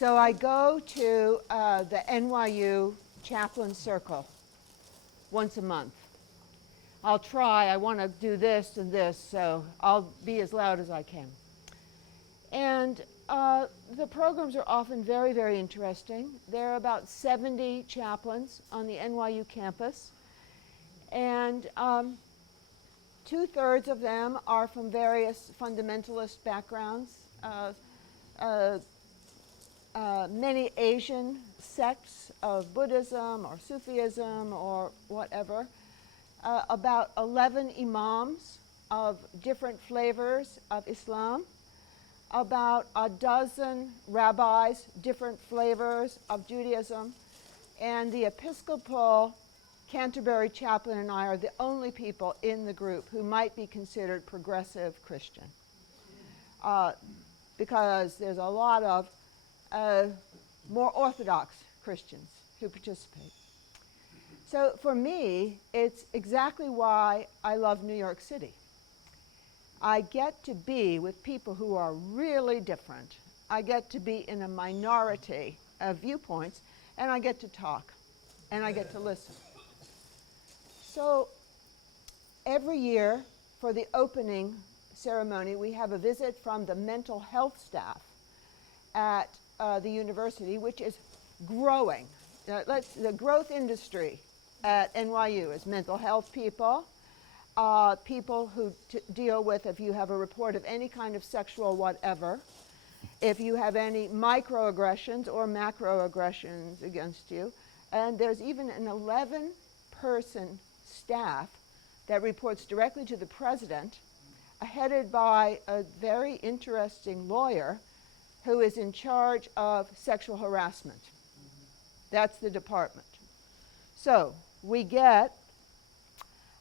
So I go to the NYU Chaplain Circle once a month. I'll try. I want to do this and this, so I'll be as loud as I can. And the programs are often very, very interesting. There are about 70 chaplains on the NYU campus, and 2/3 of them are from various fundamentalist backgrounds. Many Asian sects of Buddhism or Sufism or whatever. About 11 imams of different flavors of Islam. About a dozen rabbis, different flavors of Judaism. And the Episcopal Canterbury chaplain and I are the only people in the group who might be considered progressive Christian. Because there's a lot of more Orthodox Christians who participate. So for me, it's exactly why I love New York City. I get to be with people who are really different. I get to be in a minority of viewpoints, and I get to talk, and I get to listen. So every year for the opening ceremony, we have a visit from the mental health staff at the university, which is growing. The growth industry at NYU is mental health people, people who deal with if you have a report of any kind of sexual whatever, if you have any microaggressions or macroaggressions against you. And there's even an 11-person staff that reports directly to the president, headed by a very interesting lawyer who is in charge of sexual harassment. That's the department. So we get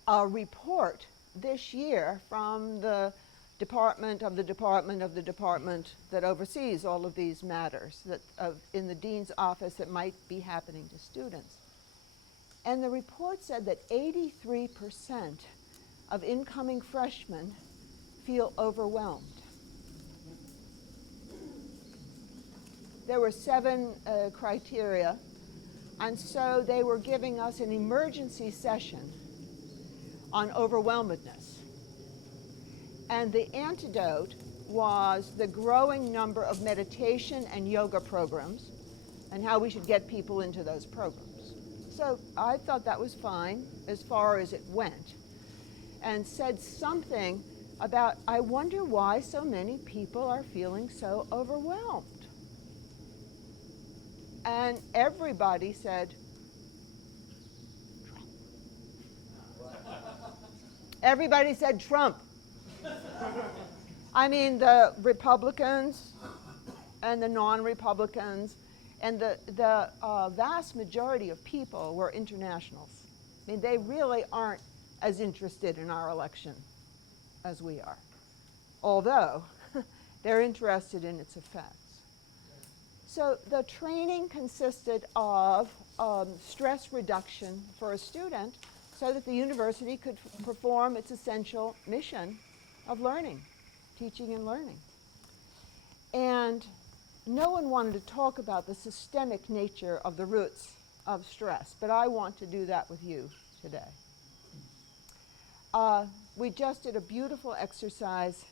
a report this year from the department of the department of the department that oversees all of these matters that in the dean's office that might be happening to students. And the report said that 83% of incoming freshmen feel overwhelmed. There were 7 criteria, and so they were giving us an emergency session on overwhelmedness. And the antidote was the growing number of meditation and yoga programs and how we should get people into those programs. So I thought that was fine as far as it went, and said something about, I wonder why so many people are feeling so overwhelmed. And everybody said, Trump. Everybody said Trump. I mean, the Republicans and the non-Republicans and the vast majority of people were internationals. I mean, they really aren't as interested in our election as we are, although they're interested in its effects. So the training consisted of stress reduction for a student so that the university could perform its essential mission of learning, teaching and learning. And no one wanted to talk about the systemic nature of the roots of stress, but I want to do that with you today. We just did a beautiful exercise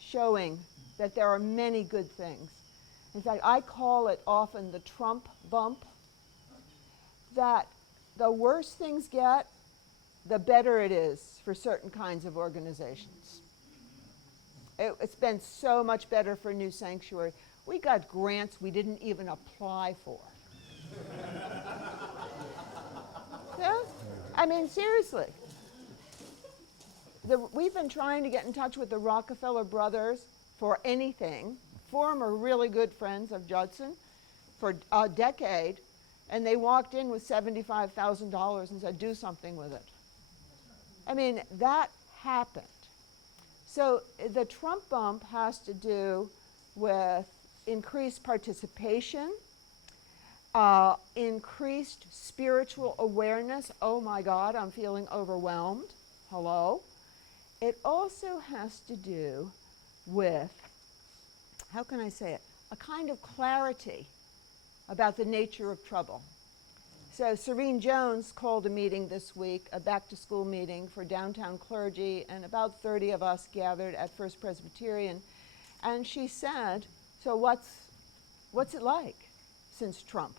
showing that there are many good things. In fact, I call it often the Trump bump, that the worse things get, the better it is for certain kinds of organizations. It's been so much better for New Sanctuary. We got grants we didn't even apply for. Yeah? I mean, seriously. We've been trying to get in touch with the Rockefeller brothers for anything. Former really good friends of Judson for a decade, and they walked in with $75,000 and said, do something with it. I mean, that happened. So the Trump bump has to do with increased participation, increased spiritual awareness. Oh my God, I'm feeling overwhelmed. Hello. It also has to do with, how can I say it, a kind of clarity about the nature of trouble. So Serene Jones called a meeting this week, a back-to-school meeting for downtown clergy, and about 30 of us gathered at First Presbyterian. And she said, so what's it like since Trump?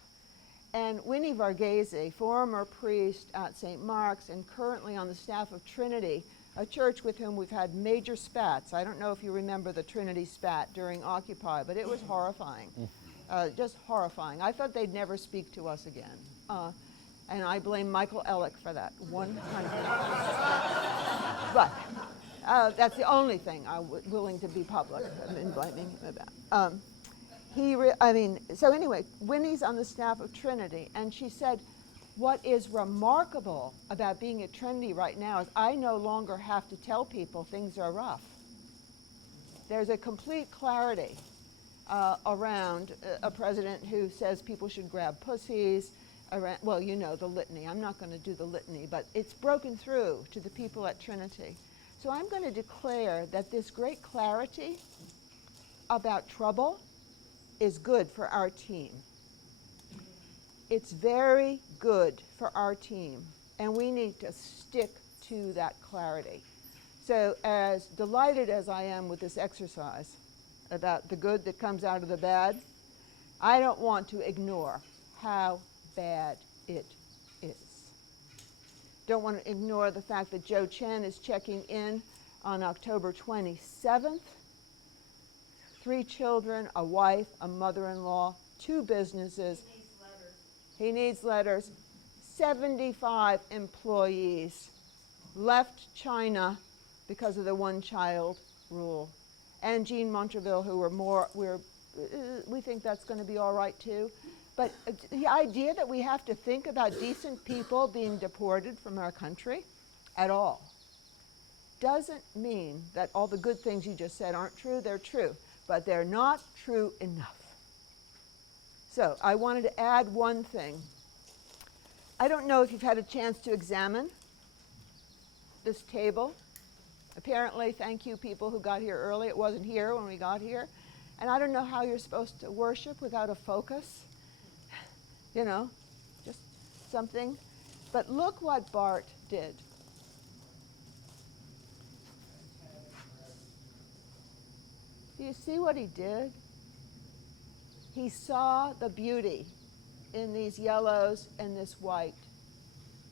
And Winnie Varghese, former priest at St. Mark's and currently on the staff of Trinity, a church with whom we've had major spats. I don't know if you remember the Trinity spat during Occupy, but it was horrifying, just horrifying. I thought they'd never speak to us again. And I blame Michael Ellick for that, 100%. But that's the only thing I'm willing to be public in blaming him about. So anyway, Winnie's on the staff of Trinity, and she said, what is remarkable about being at Trinity right now is I no longer have to tell people things are rough. There's a complete clarity around a president who says people should grab pussies, well, you know, the litany. I'm not going to do the litany, but it's broken through to the people at Trinity. So I'm going to declare that this great clarity about trouble is good for our team. It's very good for our team, and we need to stick to that clarity. So as delighted as I am with this exercise about the good that comes out of the bad, I don't want to ignore how bad it is. Don't want to ignore the fact that Joe Chen is checking in on October 27th. 3 children, a wife, a mother-in-law, 2 businesses. He needs letters. 75 employees left China because of the one-child rule. And Jean Montreville, who we think that's going to be all right too. But the idea that we have to think about decent people being deported from our country at all doesn't mean that all the good things you just said aren't true. They're true, but they're not true enough. So I wanted to add one thing. I don't know if you've had a chance to examine this table. Apparently, thank you people who got here early. It wasn't here when we got here. And I don't know how you're supposed to worship without a focus. You know, just something. But look what Bart did. Do you see what he did? He saw the beauty in these yellows and this white,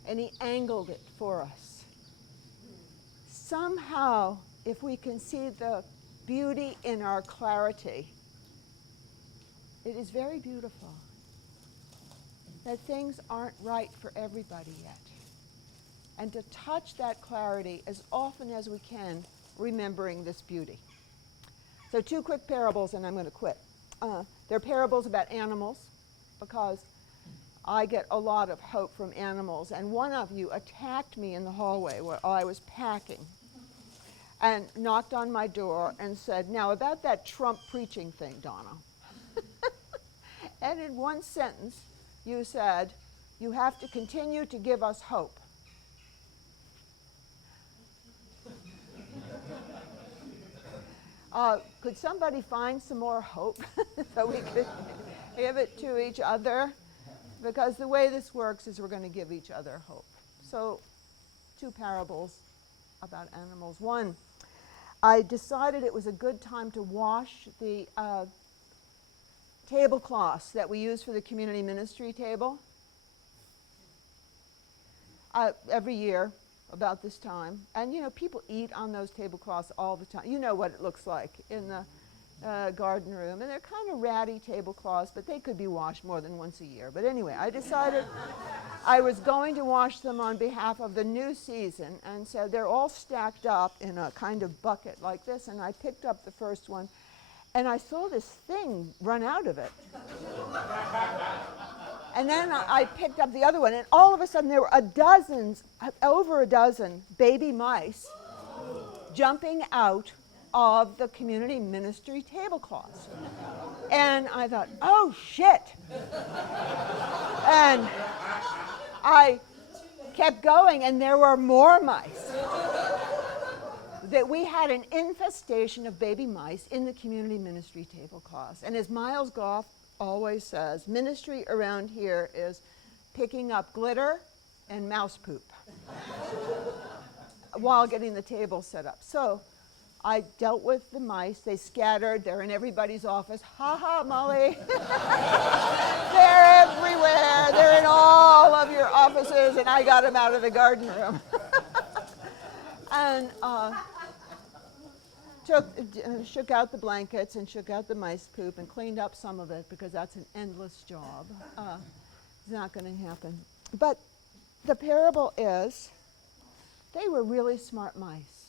and he angled it for us. Somehow, if we can see the beauty in our clarity, it is very beautiful. That things aren't right for everybody yet. And to touch that clarity as often as we can, remembering this beauty. So 2 quick parables, and I'm going to quit. They're parables about animals, because I get a lot of hope from animals. And one of you attacked me in the hallway while I was packing and knocked on my door and said, now about that Trump preaching thing, Donna. And in one sentence, you said, you have to continue to give us hope. Could somebody find some more hope so we could give it to each other? Because the way this works is we're going to give each other hope. So 2 parables about animals. One, I decided it was a good time to wash the tablecloths that we use for the community ministry table. Every year, about this time. And you know, people eat on those tablecloths all the time. You know what it looks like in the garden room. And they're kind of ratty tablecloths, but they could be washed more than once a year. But anyway, I decided I was going to wash them on behalf of the new season. And so they're all stacked up in a kind of bucket like this. And I picked up the first one, and I saw this thing run out of it. And then I picked up the other one, and all of a sudden there were over a dozen baby mice jumping out of the community ministry tablecloths. And I thought, oh shit. And I kept going, and there were more mice. that we had an infestation of baby mice in the community ministry tablecloths. And as Miles Goff always says, ministry around here is picking up glitter and mouse poop while getting the table set up. So I dealt with the mice. They scattered. They're in everybody's office. Ha ha, Molly. They're everywhere. They're in all of your offices, and I got them out of the garden room. And shook out the blankets and shook out the mice poop and cleaned up some of it, because that's an endless job. It's not going to happen. But the parable is, they were really smart mice.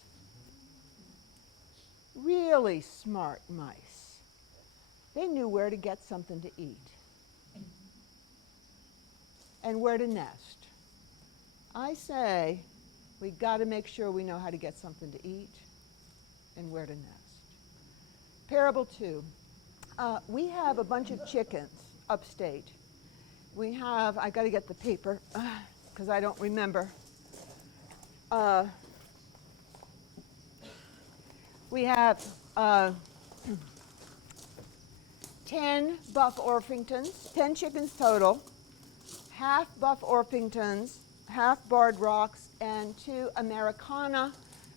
Really smart mice. They knew where to get something to eat and where to nest. I say we got to make sure we know how to get something to eat and where to nest. Parable 2. We have a bunch of chickens upstate. We have, I got to get the paper because I don't remember. We have 10 buff Orpingtons, 10 chickens total, half buff Orpingtons, half barred rocks, and 2 Americana,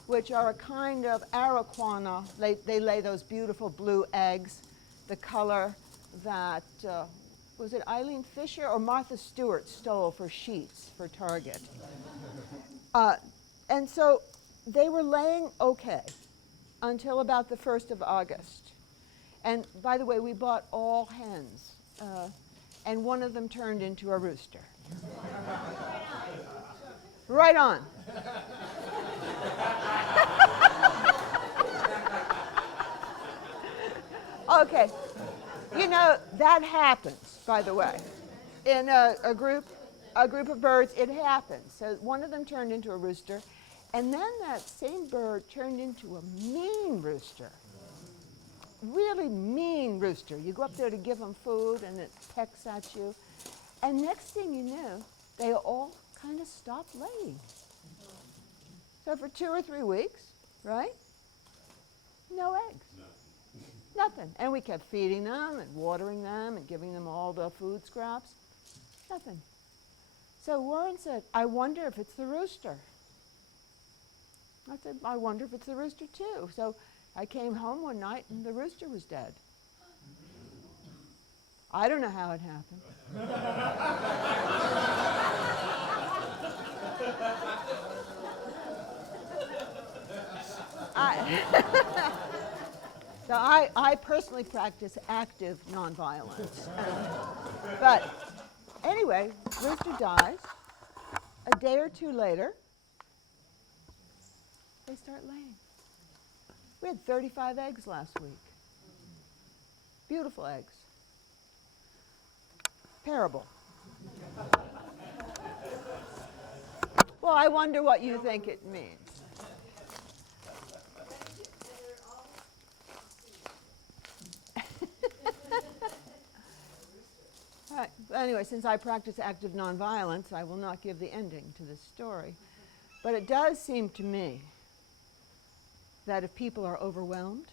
which are a kind of Araquana. They lay those beautiful blue eggs, the color that, was it Eileen Fisher or Martha Stewart stole for sheets for Target. And so they were laying okay until about the 1st of August. And by the way, we bought all hens, and one of them turned into a rooster. Right on. Okay. You know, that happens, by the way. In a group of birds, it happens. So one of them turned into a rooster, and then that same bird turned into a mean rooster. Really mean rooster. You go up there to give them food, and it pecks at you. And next thing you know, they all kind of stopped laying. So for 2 or 3 weeks, right? No eggs. Nothing. And we kept feeding them and watering them and giving them all the food scraps. Nothing. So Warren said, I wonder if it's the rooster. I said, I wonder if it's the rooster too. So I came home one night and the rooster was dead. I don't know how it happened. So I personally practice active nonviolence. But anyway, rooster dies. A day or 2 later, they start laying. We had 35 eggs last week. Beautiful eggs. Parable. Well, I wonder what you think it means. All right. Anyway, since I practice active nonviolence, I will not give the ending to this story. But it does seem to me that if people are overwhelmed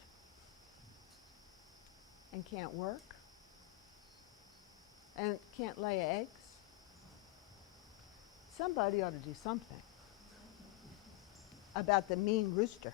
and can't work and can't lay eggs, somebody ought to do something about the mean rooster.